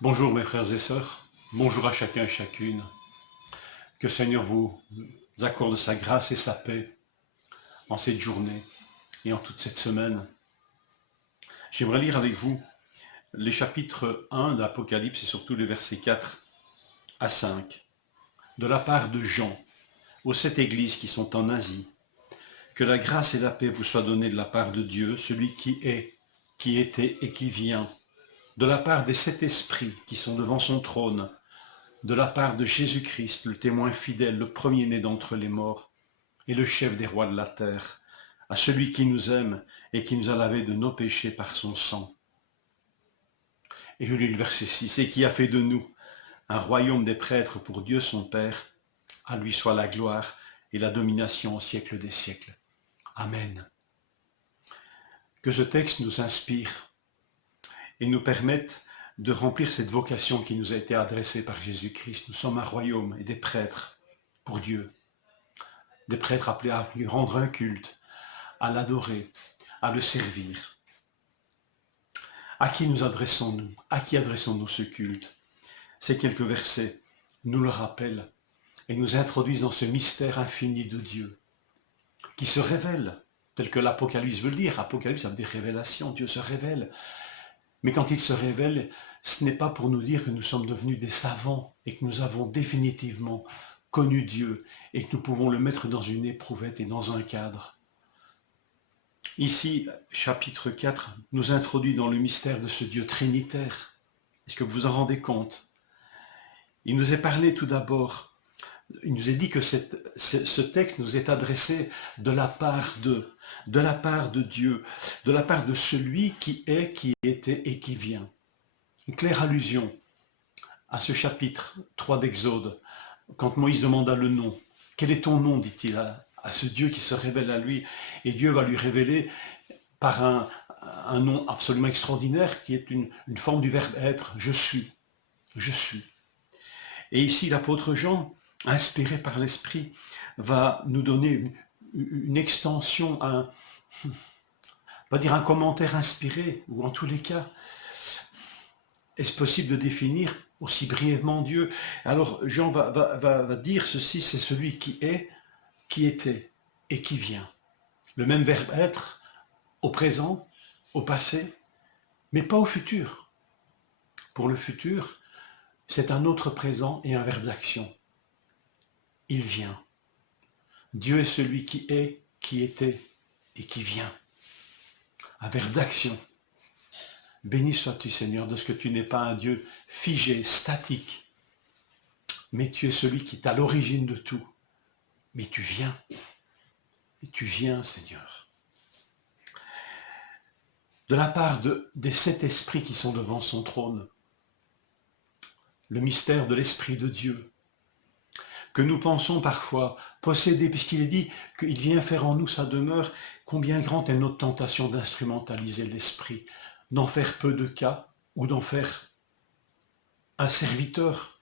Bonjour mes frères et sœurs, bonjour à chacun et chacune. Que le Seigneur vous accorde sa grâce et sa paix en cette journée et en toute cette semaine. J'aimerais lire avec vous les chapitres 1 de l'Apocalypse et surtout les versets 4 à 5. De la part de Jean, aux 7 églises qui sont en Asie, que la grâce et la paix vous soient données de la part de Dieu, celui qui est, qui était et qui vient, de la part des 7 esprits qui sont devant son trône, de la part de Jésus-Christ, le témoin fidèle, le premier-né d'entre les morts, et le chef des rois de la terre, à celui qui nous aime et qui nous a lavé de nos péchés par son sang. Et je lis le verset 6, et qui a fait de nous un royaume des prêtres pour Dieu son Père, à lui soit la gloire et la domination au siècle des siècles. Amen. Que ce texte nous inspire et nous permette de remplir cette vocation qui nous a été adressée par Jésus-Christ. Nous sommes un royaume et des prêtres pour Dieu. Des prêtres appelés à lui rendre un culte, à l'adorer, à le servir. À qui nous adressons-nous? À qui adressons-nous ce culte? Ces quelques versets nous le rappellent et nous introduisent dans ce mystère infini de Dieu qui se révèle, tel que l'Apocalypse veut le dire. Apocalypse, ça veut dire révélation. Dieu se révèle. Mais quand il se révèle, ce n'est pas pour nous dire que nous sommes devenus des savants et que nous avons définitivement connu Dieu et que nous pouvons le mettre dans une éprouvette et dans un cadre. Ici, chapitre 4 nous introduit dans le mystère de ce Dieu trinitaire. Est-ce que vous vous en rendez compte? Il nous est parlé tout d'abord, il nous est dit que ce texte nous est adressé de la part de Dieu, de la part de celui qui est, qui était et qui vient. Une claire allusion à ce chapitre 3 d'Exode, quand Moïse demanda le nom. Quel est ton nom, dit-il à ce Dieu qui se révèle à lui. Et Dieu va lui révéler par un nom absolument extraordinaire qui est une forme du verbe être. Je suis. Je suis. Et ici, l'apôtre Jean, inspiré par l'Esprit, va nous donner une extension, on va dire un commentaire inspiré, ou en tous les cas, est-ce possible de définir aussi brièvement Dieu? Alors Jean va dire ceci, c'est celui qui est, qui était et qui vient. Le même verbe être au présent, au passé, mais pas au futur. Pour le futur, c'est un autre présent et un verbe d'action. Il vient. Dieu est celui qui est, qui était et qui vient. Un verbe d'action. Béni sois-tu, Seigneur, de ce que tu n'es pas un Dieu figé, statique, mais tu es celui qui est à l'origine de tout. Mais tu viens. Et tu viens, Seigneur. De la part des 7 esprits qui sont devant son trône, le mystère de l'Esprit de Dieu, que nous pensons parfois posséder, puisqu'il est dit qu'il vient faire en nous sa demeure, combien grande est notre tentation d'instrumentaliser l'Esprit, d'en faire peu de cas, ou d'en faire un serviteur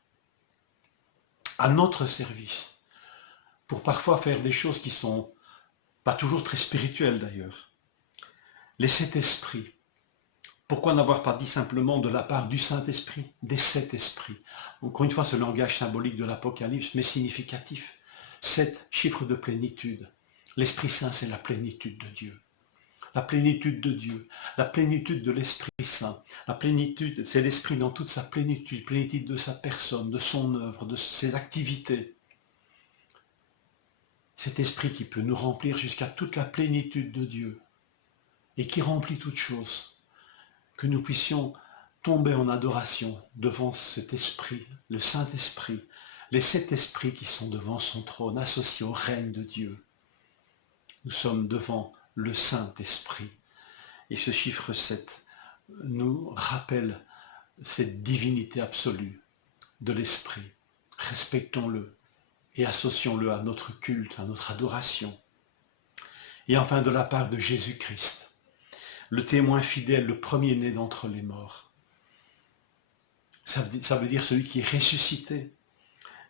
à notre service, pour parfois faire des choses qui sont pas toujours très spirituelles d'ailleurs. Les 7 esprits. Pourquoi n'avoir pas dit simplement de la part du Saint-Esprit, des 7 esprits? Encore une fois, ce langage symbolique de l'Apocalypse, mais significatif. 7 chiffres de plénitude. L'Esprit Saint, c'est la plénitude de Dieu. La plénitude de Dieu, la plénitude de l'Esprit Saint. La plénitude, c'est l'Esprit dans toute sa plénitude, plénitude de sa personne, de son œuvre, de ses activités. Cet Esprit qui peut nous remplir jusqu'à toute la plénitude de Dieu et qui remplit toutes choses. Que nous puissions tomber en adoration devant cet Esprit, le Saint-Esprit, les 7 esprits qui sont devant son trône, associés au règne de Dieu. Nous sommes devant le Saint-Esprit. Et ce chiffre 7 nous rappelle cette divinité absolue de l'Esprit. Respectons-le et associons-le à notre culte, à notre adoration. Et enfin de la part de Jésus-Christ, le témoin fidèle, le premier-né d'entre les morts. Ça veut dire celui qui est ressuscité,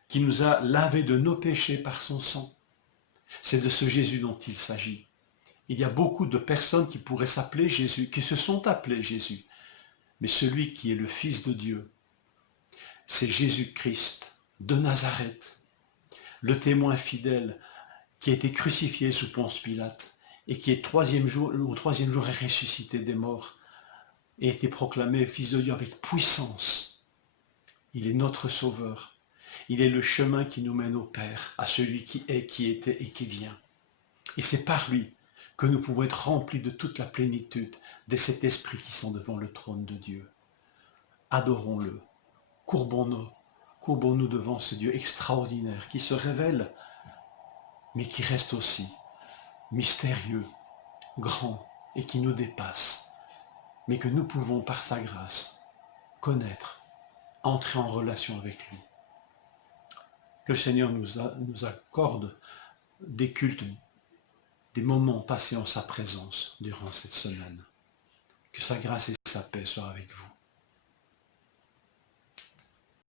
qui nous a lavé de nos péchés par son sang. C'est de ce Jésus dont il s'agit. Il y a beaucoup de personnes qui pourraient s'appeler Jésus, qui se sont appelées Jésus. Mais celui qui est le Fils de Dieu, c'est Jésus-Christ de Nazareth, le témoin fidèle qui a été crucifié sous Ponce Pilate et qui au troisième jour est ressuscité des morts et a été proclamé Fils de Dieu avec puissance. Il est notre Sauveur. Il est le chemin qui nous mène au Père, à celui qui est, qui était et qui vient. Et c'est par lui que nous pouvons être remplis de toute la plénitude de cet esprit qui sont devant le trône de Dieu. Adorons-le, courbons-nous devant ce Dieu extraordinaire qui se révèle, mais qui reste aussi mystérieux, grand et qui nous dépasse, mais que nous pouvons par sa grâce connaître, entrer en relation avec lui. Que le Seigneur nous accorde des cultes, des moments passés en sa présence durant cette semaine. Que sa grâce et sa paix soient avec vous.